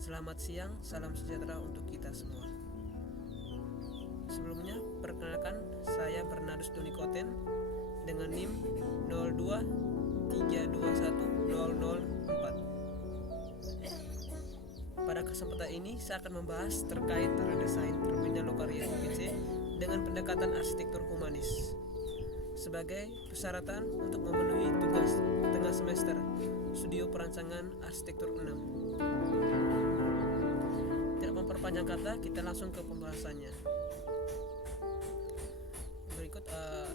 Selamat siang, salam sejahtera untuk kita semua. Sebelumnya, perkenalkan saya Bernardus Dunikoten dengan NIM 02321004. Pada kesempatan ini saya akan membahas terkait redesain terminal Lokaria TBC dengan pendekatan arsitektur humanis sebagai persyaratan untuk memenuhi tugas tengah semester Studio Perancangan Arsitektur 6. Tidak memperpanjang kata, kita langsung ke pembahasannya. Berikut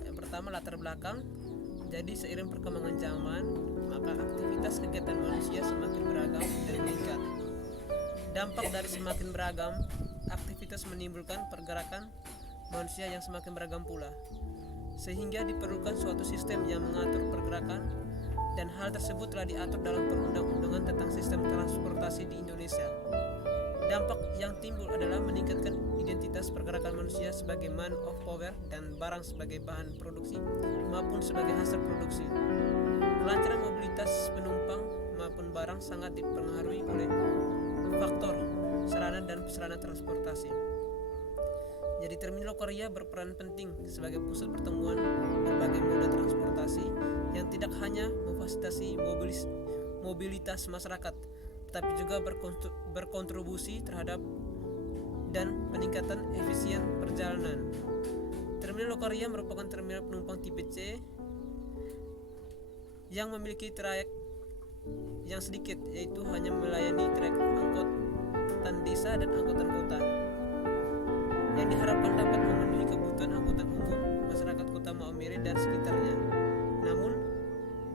yang pertama, latar belakang. Jadi seiring perkembangan zaman, maka aktivitas kegiatan manusia semakin beragam dan meningkat. Dampak dari semakin beragam aktivitas menimbulkan pergerakan manusia yang semakin beragam pula, sehingga diperlukan suatu sistem yang mengatur pergerakan, dan hal tersebut telah diatur dalam perundang-undangan tentang sistem transportasi di Indonesia. Dampak yang timbul adalah meningkatkan identitas pergerakan manusia sebagai man of power dan barang sebagai bahan produksi maupun sebagai hasil produksi. Kelancaran mobilitas penumpang maupun barang sangat dipengaruhi oleh faktor sarana dan prasarana transportasi. Jadi terminal Lokaria berperan penting sebagai pusat pertemuan berbagai moda transportasi yang tidak hanya memfasilitasi mobilitas masyarakat, tetapi juga berkontribusi terhadap dan peningkatan efisien perjalanan. Terminal Lokaria merupakan terminal penumpang tipe C yang memiliki trayek yang sedikit, yaitu hanya melayani trayek angkutan desa dan angkutan kota, yang diharapkan dapat memenuhi kebutuhan angkutan umum masyarakat Kota Maumere dan sekitarnya. Namun,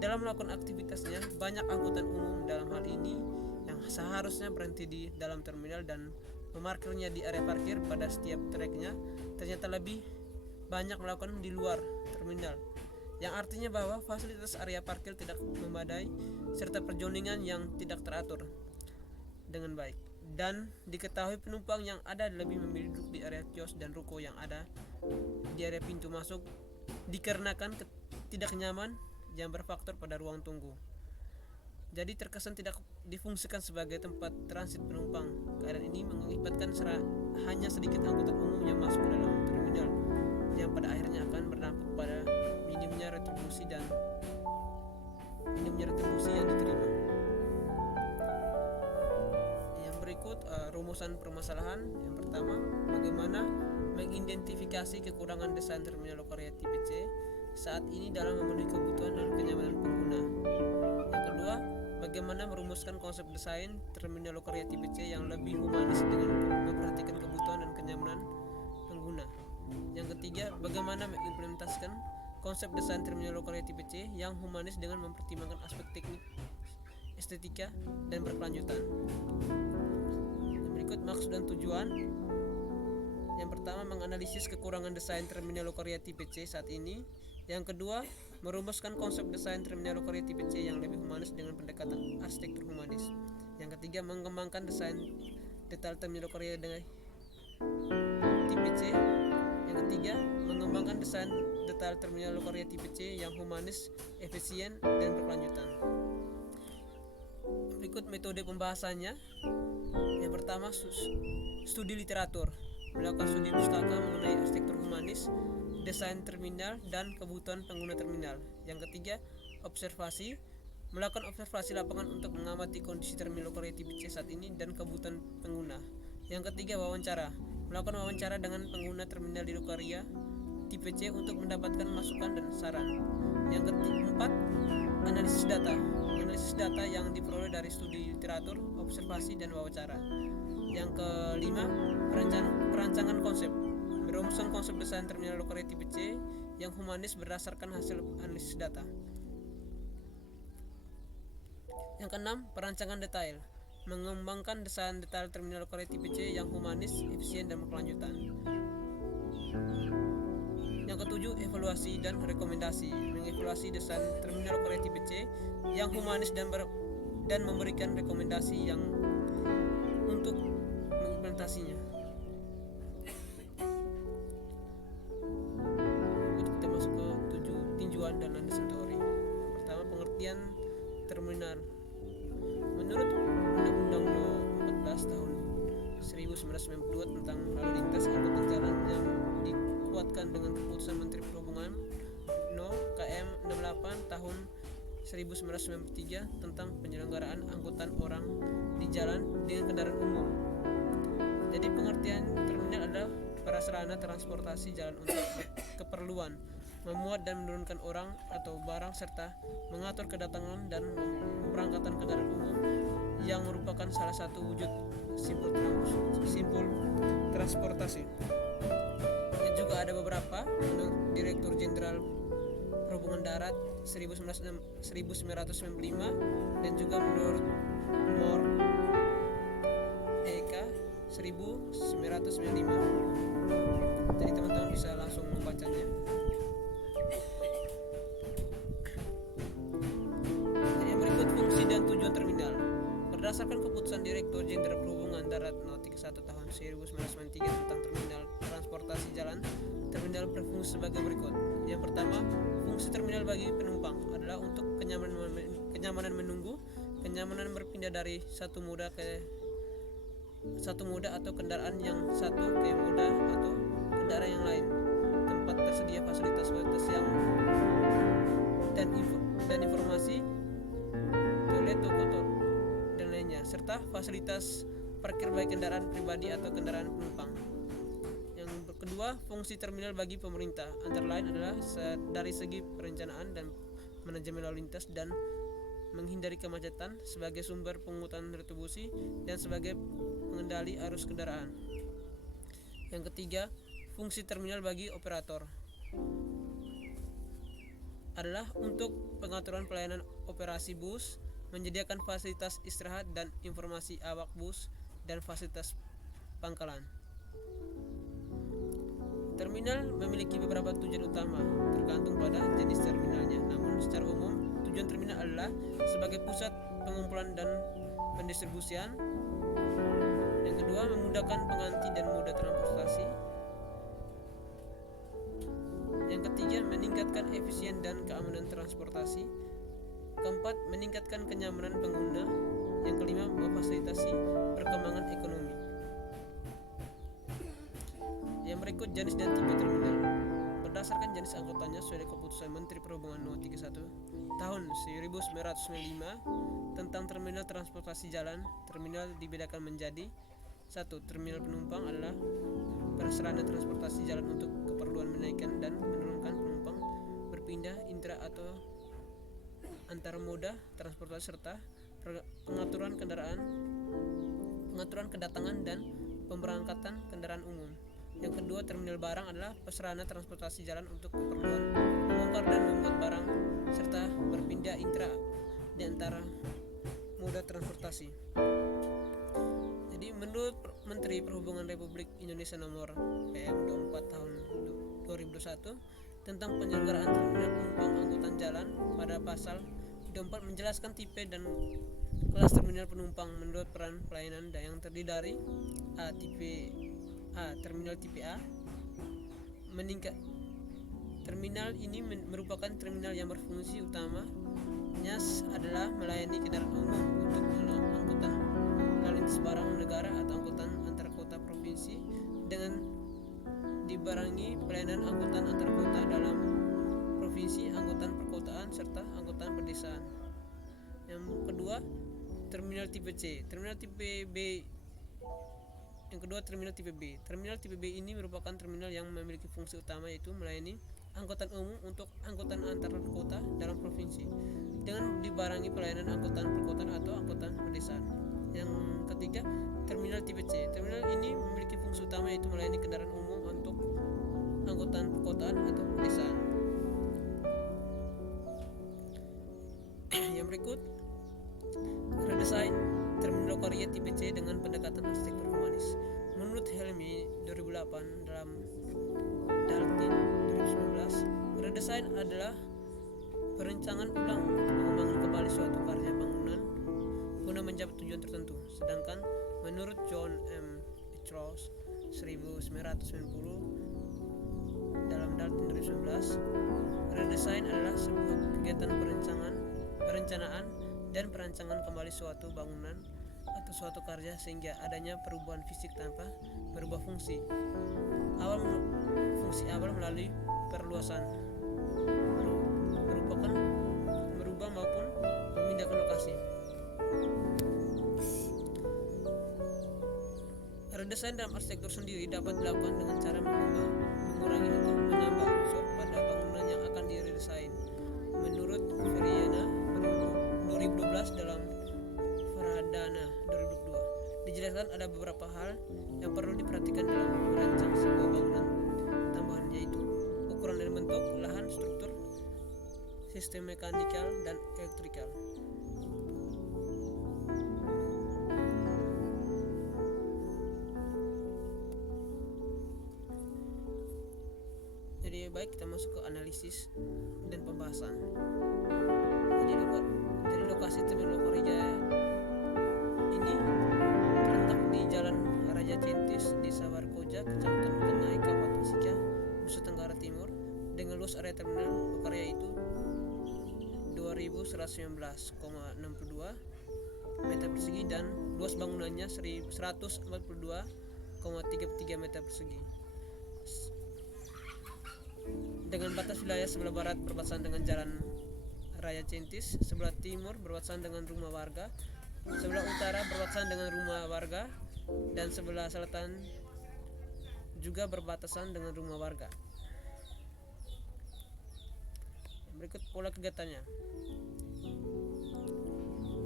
dalam melakukan aktivitasnya, banyak angkutan umum dalam hal ini yang seharusnya berhenti di dalam terminal dan memarkirnya di area parkir pada setiap treknya ternyata lebih banyak melakukan di luar terminal, yang artinya bahwa fasilitas area parkir tidak memadai serta perjoningan yang tidak teratur dengan baik. Dan diketahui penumpang yang ada lebih memilih duduk di area kios dan ruko yang ada di area pintu masuk dikarenakan tidak nyaman yang berfaktor pada ruang tunggu. Jadi terkesan tidak difungsikan sebagai tempat transit penumpang. Keadaan ini mengakibatkan hanya sedikit angkutan umum yang masuk ke dalam terminal, yang pada akhirnya akan berdampak pada minimnya retribusi yang diterima. Berikut rumusan permasalahan. Yang pertama, bagaimana mengidentifikasi kekurangan desain terminal Lokaria tipe C saat ini dalam memenuhi kebutuhan dan kenyamanan pengguna. Yang kedua, bagaimana merumuskan konsep desain terminal Lokaria tipe C yang lebih humanis dengan memperhatikan kebutuhan dan kenyamanan pengguna. Yang ketiga, bagaimana mengimplementasikan konsep desain terminal Lokaria tipe C yang humanis dengan mempertimbangkan aspek teknik, estetika, dan berkelanjutan. Berikut maksud dan tujuan. Yang pertama, menganalisis kekurangan desain terminal Lokaria tipe C saat ini. Yang kedua, merumuskan konsep desain terminal Lokaria tipe C yang lebih humanis dengan pendekatan arsitektur humanis. Yang ketiga, mengembangkan desain detail terminal Lokaria dengan tipe C. Yang ketiga, mengembangkan desain detail terminal Lokaria tipe C yang humanis, efisien, dan berkelanjutan. Berikut metode pembahasannya. Yang pertama, studi literatur, melakukan studi pustaka mengenai arsitektur humanis, desain terminal, dan kebutuhan pengguna terminal. Yang ketiga, observasi, melakukan observasi lapangan untuk mengamati kondisi terminal Lokaria tipe C saat ini dan kebutuhan pengguna. Yang ketiga, wawancara, melakukan wawancara dengan pengguna terminal di Lokaria tipe C untuk mendapatkan masukan dan saran. Yang keempat, analisis data yang diperoleh dari studi literatur, observasi, dan wawancara. Yang kelima, perancangan konsep, merumuskan konsep desain terminal Lokaria tipe C yang humanis berdasarkan hasil analisis data. Yang keenam, perancangan detail, mengembangkan desain detail terminal Lokaria tipe C yang humanis, efisien, dan berkelanjutan. Yang ketujuh, evaluasi dan rekomendasi, mengevaluasi desain terminal Lokaria tipe C yang humanis dan memberikan rekomendasi yang untuk mengimplementasinya. Kita masuk ke tinjauan dan landasan teori. Yang pertama, pengertian terminal. Menurut Undang-Undang No tahun 1992 tentang lalu lintas angkutan jalan yang dikuatkan dengan keputusan Menteri Perhubungan No. KM 68 tahun 1993 tentang penyelenggaraan angkutan orang di jalan dengan kendaraan umum. Jadi pengertian terminal adalah prasarana transportasi jalan untuk keperluan memuat dan menurunkan orang atau barang serta mengatur kedatangan dan pemberangkatan kendaraan umum yang merupakan salah satu wujud simpul transportasi. Dan juga ada beberapa menurut Direktur Jenderal Perhubungan Darat 1995 dan juga menurut Mor EK 1995. Jadi teman-teman bisa langsung membacanya. Jadi yang berikut fungsi dan tujuan terminal. Berdasarkan keputusan Direktur Jenderal Perhubungan Darat No. 31 tahun 1993 tentang terminal transportasi jalan, terminal berfungsi sebagai berikut. Yang pertama, fungsi terminal bagi penumpang adalah untuk kenyamanan menunggu, kenyamanan berpindah dari satu moda atau kendaraan yang satu ke moda atau kendaraan yang lain, tempat tersedia fasilitas yang dan informasi, toilet, toko dan lainnya, serta fasilitas parkir baik kendaraan pribadi atau kendaraan penumpang. Yang kedua, fungsi terminal bagi pemerintah antara lain adalah dari segi perencanaan dan manajemen lalu lintas dan menghindari kemacetan sebagai sumber pungutan retribusi dan sebagai pengendali arus kendaraan. Yang ketiga, fungsi terminal bagi operator adalah untuk pengaturan pelayanan operasi bus, menyediakan fasilitas istirahat dan informasi awak bus dan fasilitas pangkalan. Terminal memiliki beberapa tujuan utama tergantung pada jenis terminalnya. Namun secara umum tujuan terminal adalah sebagai pusat pengumpulan dan pendistribusian. Yang kedua, memudahkan pengganti dan moda transportasi. Yang ketiga, meningkatkan efisien dan keamanan transportasi. Keempat, meningkatkan kenyamanan pengguna. Yang kelima, memfasilitasi perkembangan ekonomi. Yang berikut jenis dan tipe terminal. Berdasarkan jenis anggotanya sesuai keputusan Menteri Perhubungan No. 31 tahun 1995 tentang terminal transportasi jalan, terminal dibedakan menjadi: 1. Terminal penumpang adalah prasarana transportasi jalan untuk keperluan menaikkan dan menurunkan penumpang, berpindah intra atau antar moda transportasi serta pengaturan kedatangan dan pemberangkatan kendaraan umum. Yang kedua, terminal barang adalah prasarana transportasi jalan untuk keperluan membongkar dan memuat barang serta berpindah intra di antara moda transportasi. Jadi menurut Menteri Perhubungan Republik Indonesia nomor PM 24 tahun 2021 tentang penyelenggaraan terminal penumpang angkutan jalan, pada pasal 24 menjelaskan tipe dan kelas terminal penumpang menurut peran pelayanan yang terdiri dari terminal tipe A. Terminal ini merupakan terminal yang berfungsi utamanya adalah melayani kendaraan umum untuk angkutan lalu lintas barang negara atau angkutan antar kota provinsi dengan dibarengi pelayanan angkutan antar kota dalam provinsi, angkutan perkotaan serta angkutan pedesaan. Yang kedua, terminal tipe C. Terminal tipe B. Yang kedua, terminal tipe B. Terminal tipe B ini merupakan terminal yang memiliki fungsi utama yaitu melayani angkutan umum untuk angkutan antar kota dalam provinsi dengan dibarengi pelayanan angkutan perkotaan atau angkutan pedesaan. Yang ketiga, terminal tipe C. Terminal ini memiliki fungsi utama yaitu melayani kendaraan umum untuk angkutan perkotaan atau pedesaan. Yang berikut, redesign terminal Korea tipe C dengan pendekatan arsitektur humanis. Menurut Helmi 2008 dalam Daltin 2019, redesign adalah perencanaan ulang untuk membangun kembali suatu karya bangunan guna mencapai tujuan tertentu. Sedangkan menurut John M. Strauss 1990 dalam Daltin 2019, redesign adalah sebuah kegiatan perencanaan dan perancangan kembali suatu bangunan atau suatu karya sehingga adanya perubahan fisik tanpa merubah fungsi awal melalui perluasan merupakan merubah maupun memindahkan lokasi. Redesain dalam arsitektur sendiri dapat dilakukan dengan cara mengubah, mengurangi atau menambah unsur pada bangunan yang akan diredesain. Menurut Veriana 2012 dalam Faradana 2002, dijelaskan ada beberapa hal yang perlu diperhatikan dalam merancang sebuah bangunan tambahan, yaitu ukuran dan bentuk, lahan, struktur, sistem mekanikal dan elektrikal. Jadi baik, kita masuk ke analisis dan pembahasan. Jadi lokasi Terminal Lokarijaya ini terletak di Jalan Raja Cintis, Desa Warkoja, Kecamatan Utenai, Kabupaten Sika, Nusa Tenggara Timur, dengan luas area terminal Lokarijaya itu 2119,62 meter persegi dan luas bangunannya 142,33 meter persegi. Dengan batas wilayah sebelah barat berbatasan dengan Jalan Raya Cintis, sebelah timur berbatasan dengan rumah warga, sebelah utara berbatasan dengan rumah warga, dan sebelah selatan juga berbatasan dengan rumah warga. Berikut pola kegiatannya.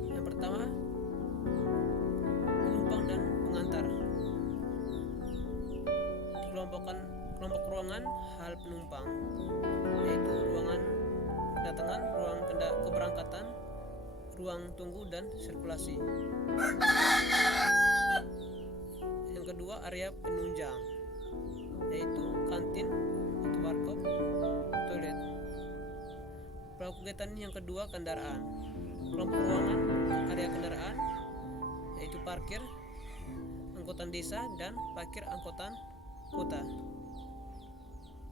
Yang pertama, penumpang dan pengantar. Dikelompokkan kelompok ruangan hal penumpang, yaitu ruangan kedatangan, ruang keberangkatan, ruang tunggu dan sirkulasi. Yang kedua, area penunjang, yaitu kantin atau warkop, toilet. Pelaku kegiatan yang kedua, kendaraan. Kelompok ruangan area kendaraan, yaitu parkir angkutan desa dan parkir angkutan kota.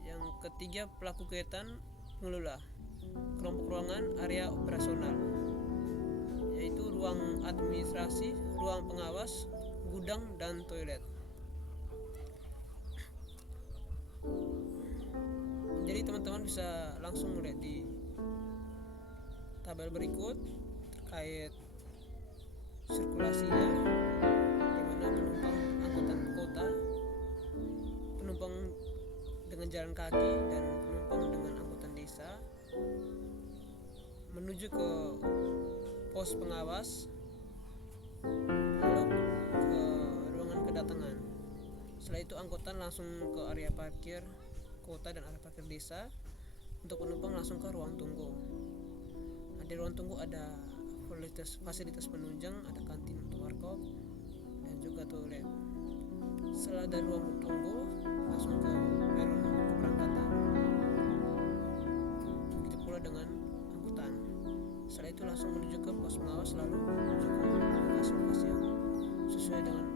Yang ketiga, pelaku kegiatan pengelola. Kelompok ruangan area operasional, yaitu ruang administrasi, ruang pengawas, gudang, dan toilet. Jadi teman-teman bisa langsung melihat di tabel berikut terkait sirkulasinya, di mana penumpang angkutan kota, penumpang dengan jalan kaki, dan penumpang dengan angkutan desa menuju ke pos pengawas, lalu ke ruangan kedatangan. Setelah itu angkutan langsung ke area parkir kota dan area parkir desa. Untuk penumpang langsung ke ruang tunggu. Di ruang tunggu ada fasilitas penunjang, ada kantin untuk warkop dan juga toilet. Setelah dari ruang tunggu langsung ke peron keberangkatan. Begitu pula dengan angkutan. Setelah itu langsung menuju ke pos pengawas, lalu menuju ke lokasi-lokasi yang sesuai dengan